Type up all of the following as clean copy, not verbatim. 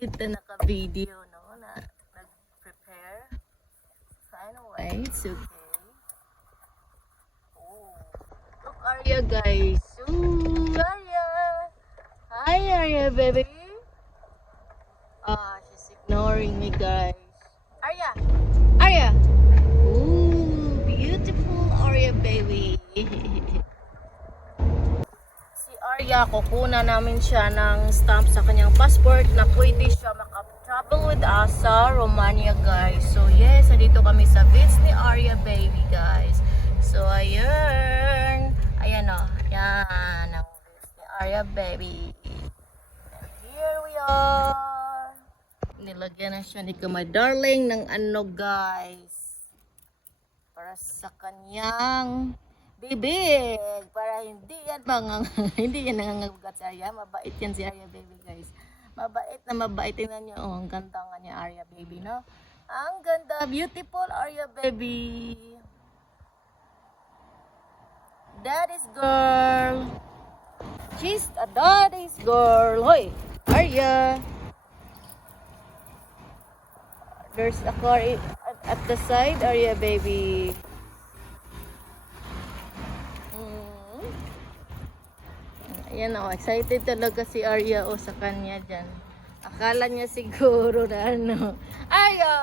kita naka-video, no? Na nag-prepare. So anyway, it's okay. Oh, look Arya guys. Ooh, Arya. Hi Arya baby. She's ignoring me guys. Arya. Arya. Ooh, beautiful Arya baby. Si Arya, kukunan namin siya ng stamp sa kanyang passport na pwede siya maka-travel with us sa Romania guys. So yes, dito kami sa beach ni Arya baby guys. So ayun. Ayan o. Yan. Ang beach ni Arya baby. And here we are. Nilagyan na siya ni my darling ng ano guys. Para sa kanyang bibig, para hindi yan hindi yan nangangagat si Arya. Mabait yan si Arya baby guys. Mabait na mabait. Tingnan niyo, oh, ang ganda nga niya Arya baby, no? Ang ganda, beautiful Arya baby. Daddy's girl. She's a daddy's girl. Hoy, Arya. There's a car at the side, Arya baby. Ayan o, excited talaga si Arya o sa kanya dyan. Akala niya siguro na ano. Arya!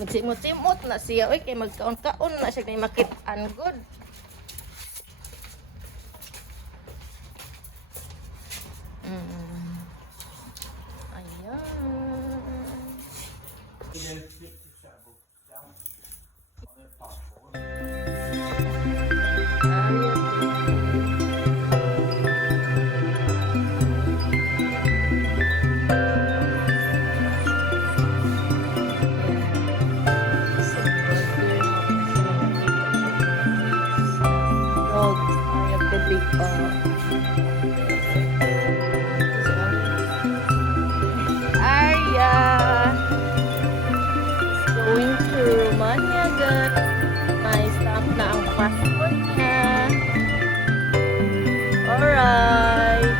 Magsimot-simot na siya. Uy, kaya magkaon-kaon na siya na makitaan. Good. Ayan. Arya is going to Romania guys. May stamp na ang passport niya. Alright.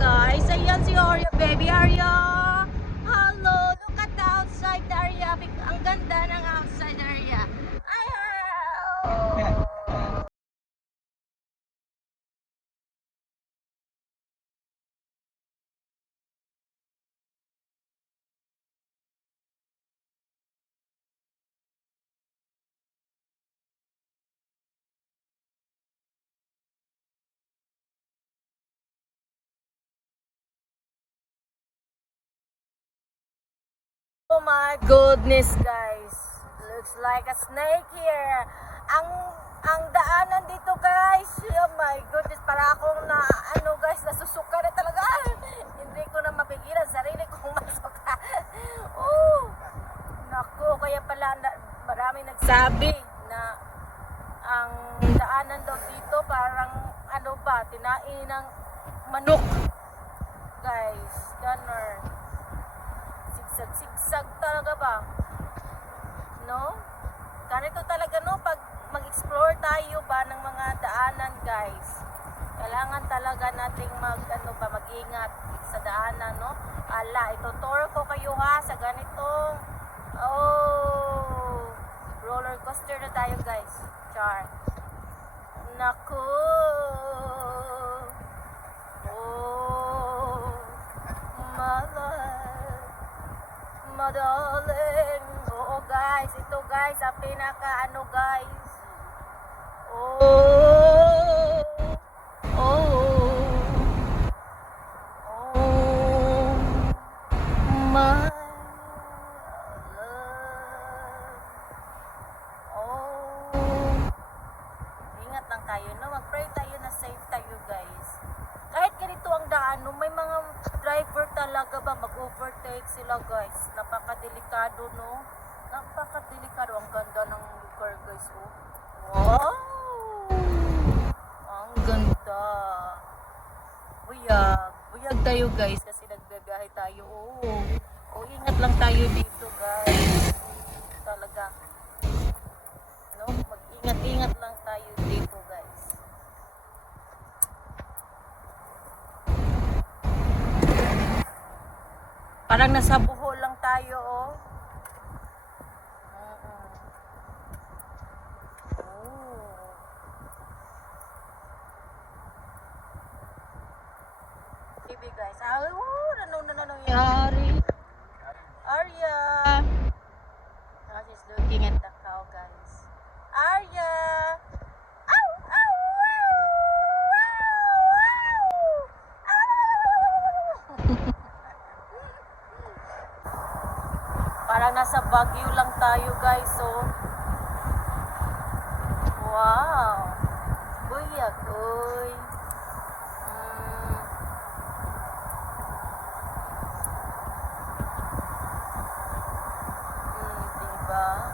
Guys, ayan si Arya baby. Arya, hello, look at the outside Arya. Ang ganda ng outside Arya. Oh my goodness guys, looks like a snake here. Ang Ang daanan dito guys, oh my goodness, para akong na ano guys, nasusuka na talaga. Hindi ko na mapigilan sarili kong masuka. Naku, kaya pala maraming nagsabi na ang daanan daw dito parang ano ba, tinain ng manok. Guys, gunner. Sigsag talaga ba? No? Ganito talaga no, pag mag-explore tayo ba ng mga daanan guys, kailangan talaga nating mag-ingat sa daanan no. Ala, ituturo ko kayo ha sa ganitong roller coaster na tayo guys. Char. Naku. Madaling. Oo guys, ito guys, ang pinaka ano guys. My love. Ingat lang tayo, no? Mag-pray tayo na safe tayo guys. Kahit ganito ang daan, no, may mga driver talaga ba mag-overtake sila guys. Napakadelikado no. Napakadelikado. Ang ganda ng lugar guys. Wow! Ang ganda. Buyag tayo guys kasi nagbibiyahe tayo. Ingat lang tayo dito guys. Talaga. No? Mag-ingat-ingat lang tayo dito guys. Parang nasa Bohol lang tayo TV guys. Ano na nangyari? Arya. Now she's looking at the cow guys. Arya. Ow! Ow! Parang nasa Baguio lang tayo guys. Wow. Buyag. Diba?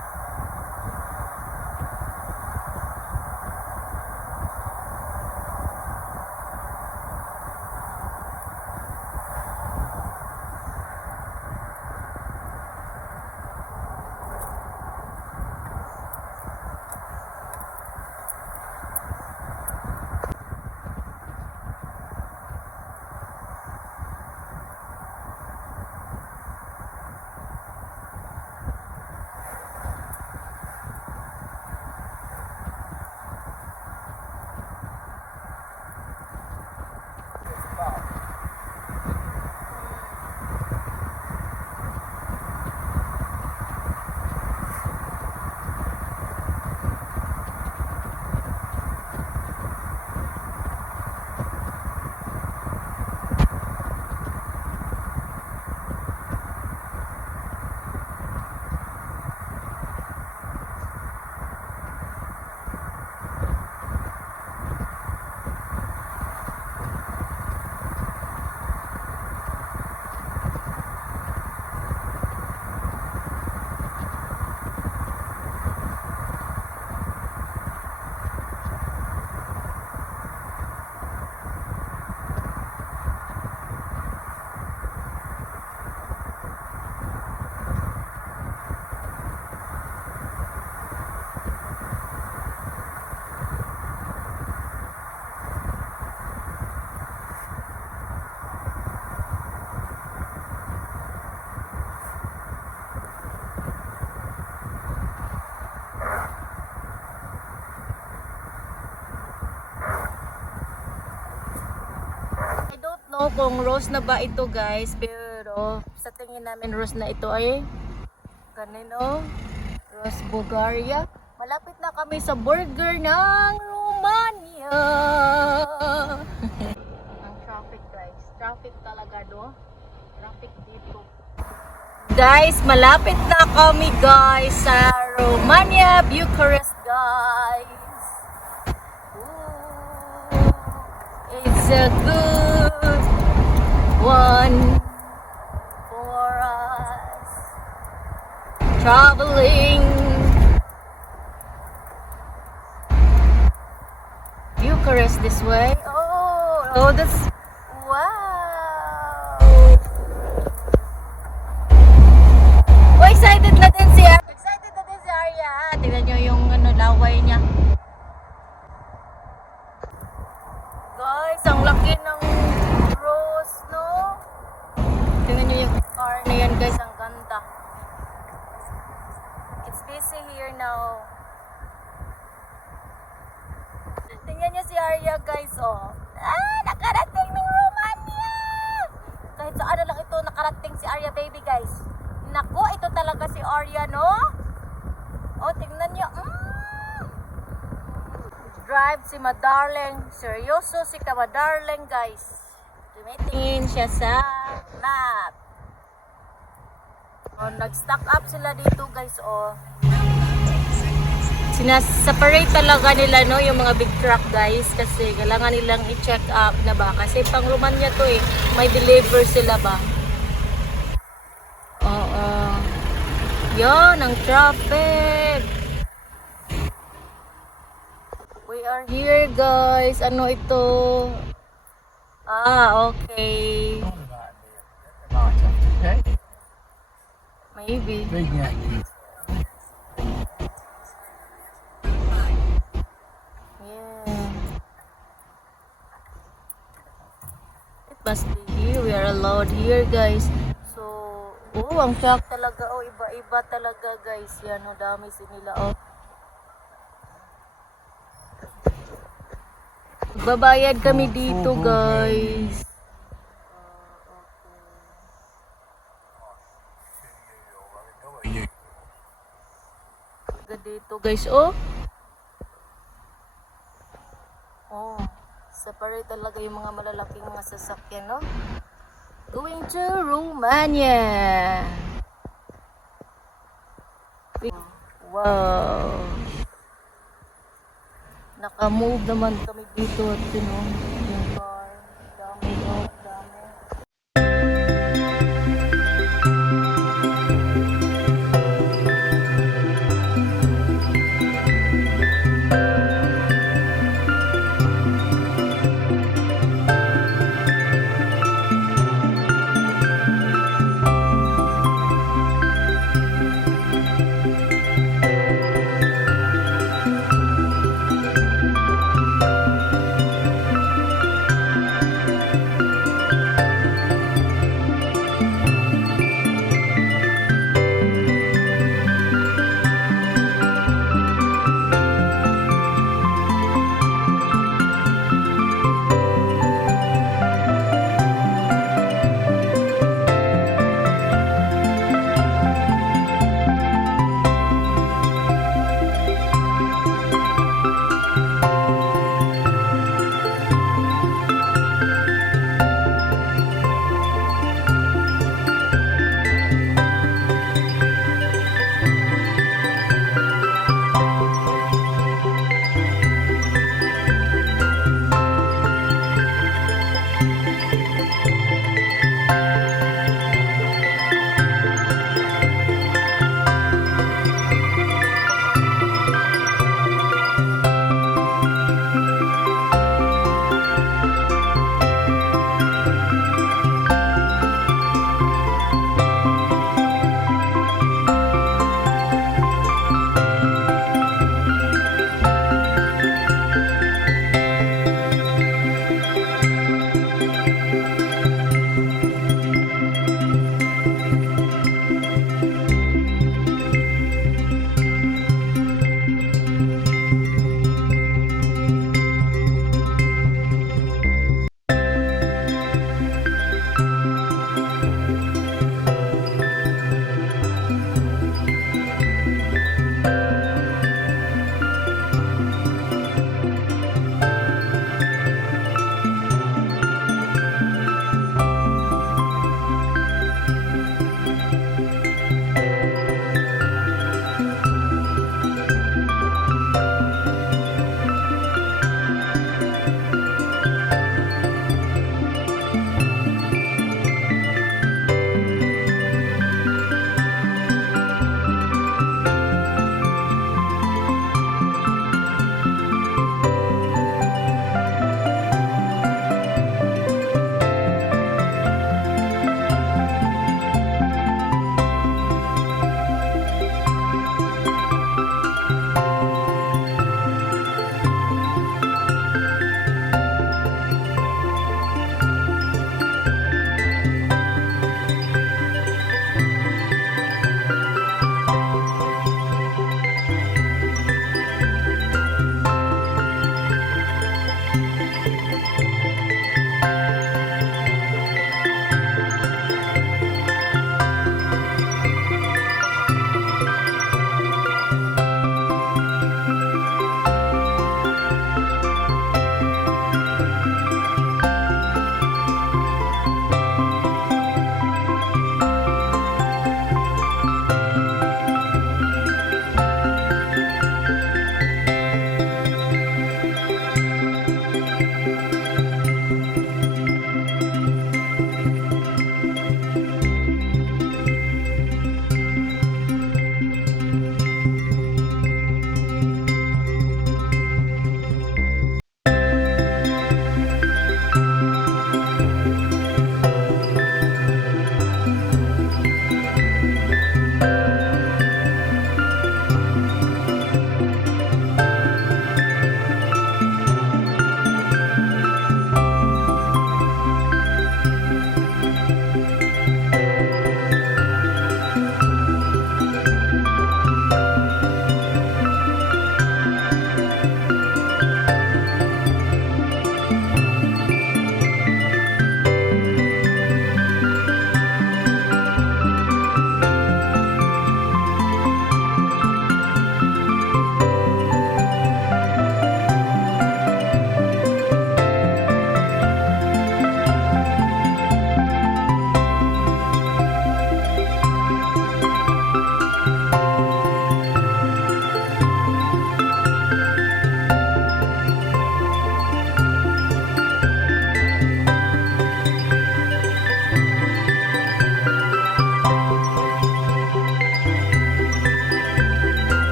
know kung rose na ba ito guys, pero sa tingin namin rose na ito ay kanino? Rose Bulgaria. Malapit na kami sa burger ng Romania. Ang traffic guys, traffic talaga do. Traffic dito. Guys, malapit na kami guys sa Romania, Bucharest guys. a good one for us. Traveling Bucharest this way. Oh, that's wow. Oh, excited na din si Arya. Excited na din si Arya. Tingnan nyo yung laway niya. Guys, ang laki ng rose, no? Tingnan nyo yung car na yan, guys. Ang ganda. It's busy here now. Tingnan nyo si Arya, guys, oh. Nakarating ng Romania! Kahit saan na lang ito nakarating si Arya, baby, guys. Naku, ito talaga si Arya, no? Oh, tingnan nyo. Drive si Madarling. Seryoso si Madarling, guys. Tumitingin siya sa map. Oh, nag-stock up sila dito, guys, oh. Sinaseparate talaga nila, no, yung mga big truck, guys, kasi kailangan nilang i-check up na ba, kasi pang Romania to eh, may deliver sila ba. Oo. Yan ang traffic. We are here, guys. Ano ito? Okay. Maybe. Must be here. We are allowed here, guys. So, oh, ang shock talaga. Oh, iba-iba talaga, guys. Yan, oh, dami nila, oh. Babayad kami dito, guys. Dito, guys, oh. Oh. Separate talaga yung mga malalaking mga sasakyan, no? Going to Romania. Wow. Naka-move naman kami dito at yung car. Dami, oh, dami.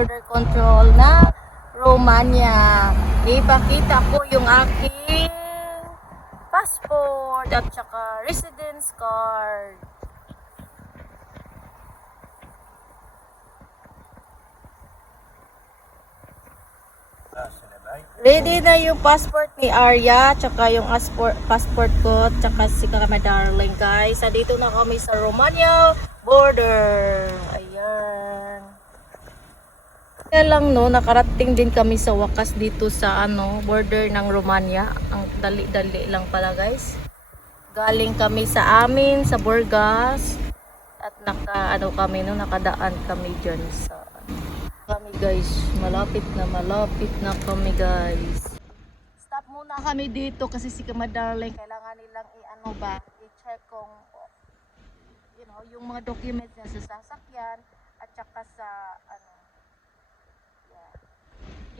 border control na Romania. Ipakita ko yung aking passport at saka residence card. Ready na yung passport ni Arya, tsaka yung passport ko, tsaka si Kama Darling, guys. Dito na kami sa Romania border. Ayan. Kaya lang no, nakarating din kami sa wakas dito sa border ng Romania. Ang dali-dali lang pala, guys. Galing kami sa amin, sa Burgas. At nakadaan kami dyan sa kami, guys. Malapit na kami, guys. Stop muna kami dito kasi si Kama Darling kailangan nilang i-check kung yung mga documents niya sa sasakyan at saka sa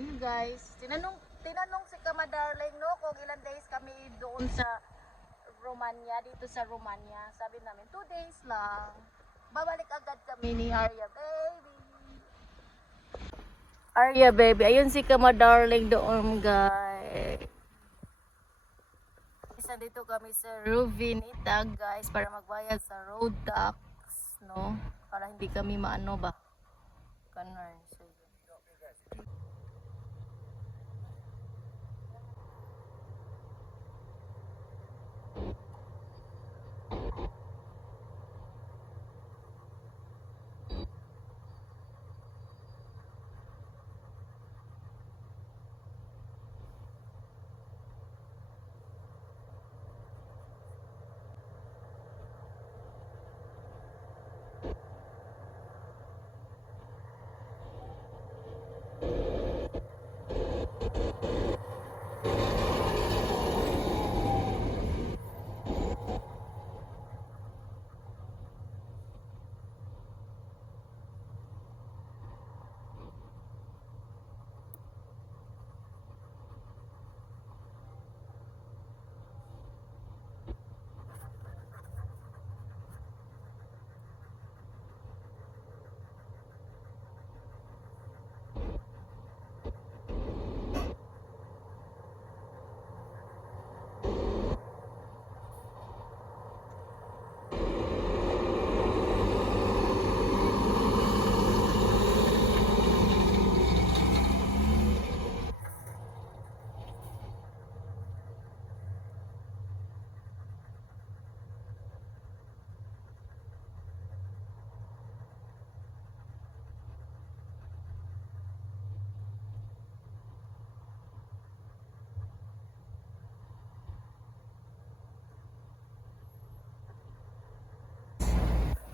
yun, guys. Tinanong si Kama Darling kung ilan days kami doon sa Romania, dito sa Romania. Sabi namin 2 days lang. Babalik agad kami ni Arya baby. Arya baby, ayun si Kama Darling doon, guys. Isa dito kami sa Ruvinita, guys, para magbayad sa road tax, no? Para hindi kami kanon. So,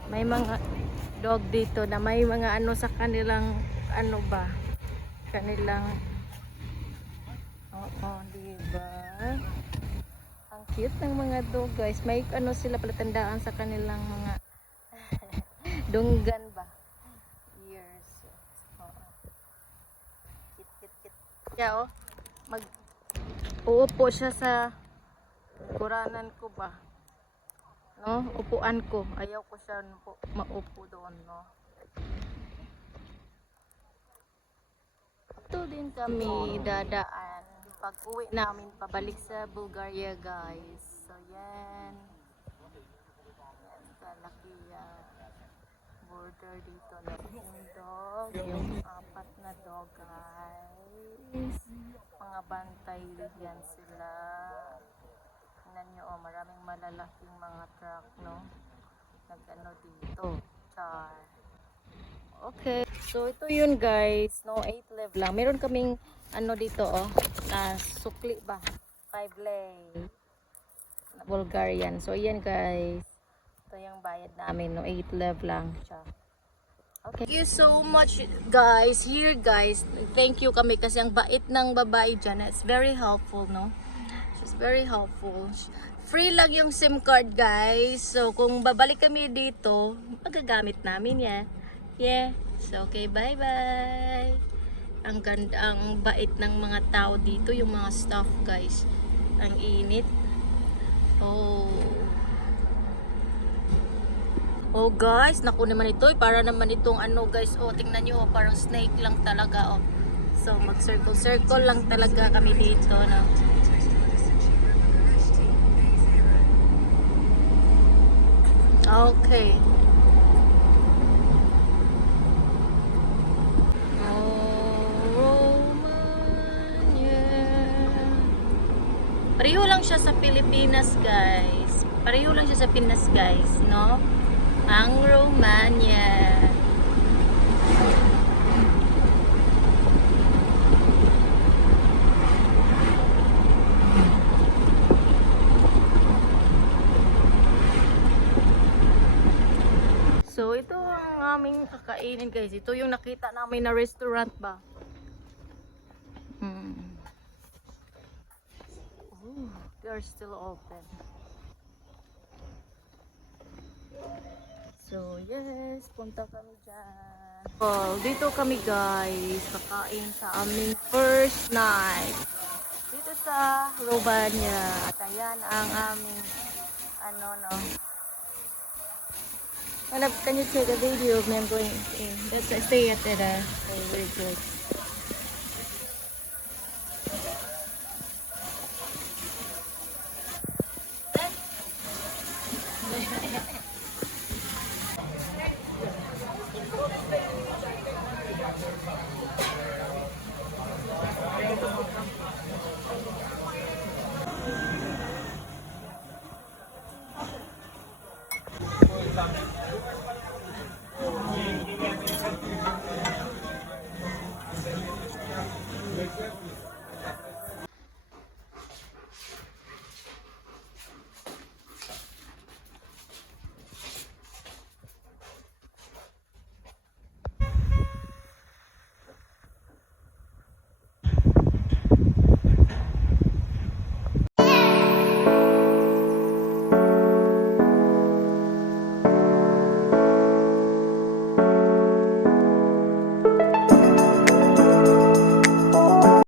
may mga dog dito na may mga sa kanilang kanilang diba? Ang cute ng mga dog, guys. May sila pala tandaan sa kanilang mga dunggan ba? Years. Kit. Yeah, uupo siya sa kuranan ko ba? No, upuan ko. Ayaw ko siya maupo doon, no. Ito din kami dadaan pag uwi namin pabalik sa Bulgaria, guys. So yan. Yan kalaki border dito na yung dog, yung 4 na dog, guys. Mga bantay yan sila. Tingnan nyo, maraming malalaking mga truck, no? Dito. Char. Okay. So, ito yun, guys. No, 8 lev lang. Meron kaming, dito, sukli ba? 5 lei. Bulgarian. So, yan, guys. Ito yung bayad namin, no? 8 lev lang. Char. Okay. Thank you so much, guys. Here, guys. Thank you kami kasi ang bait ng babae dyan. It's very helpful, no? She's very helpful. Free lang yung SIM card, guys. So, kung babalik kami dito, magagamit namin yan. Yeah. So, okay. Bye-bye. Ang ganda, ang bait ng mga tao dito. Yung mga staff, guys. Ang init. Oh. Oh guys, naku naman ito. Para naman itong ano guys. Oh, tingnan nyo. Oh, parang snake lang talaga. Oh. So, mag-circle-circle lang talaga kami dito. No? Okay. Pareho lang siya sa Pilipinas, guys. Pareho lang siya sa Pinas, guys, no? Ang Romania. So, ito ang aming kakainin, guys. Ito yung nakita namin na restaurant ba? Oh, they are still open. So, yes, punta kami dyan. Oh, dito kami guys, kakain sa aming first night. Dito sa Romania. At ayan ang aming, ano no. Can you take a video of me? I'm going in. Let's stay at the wait.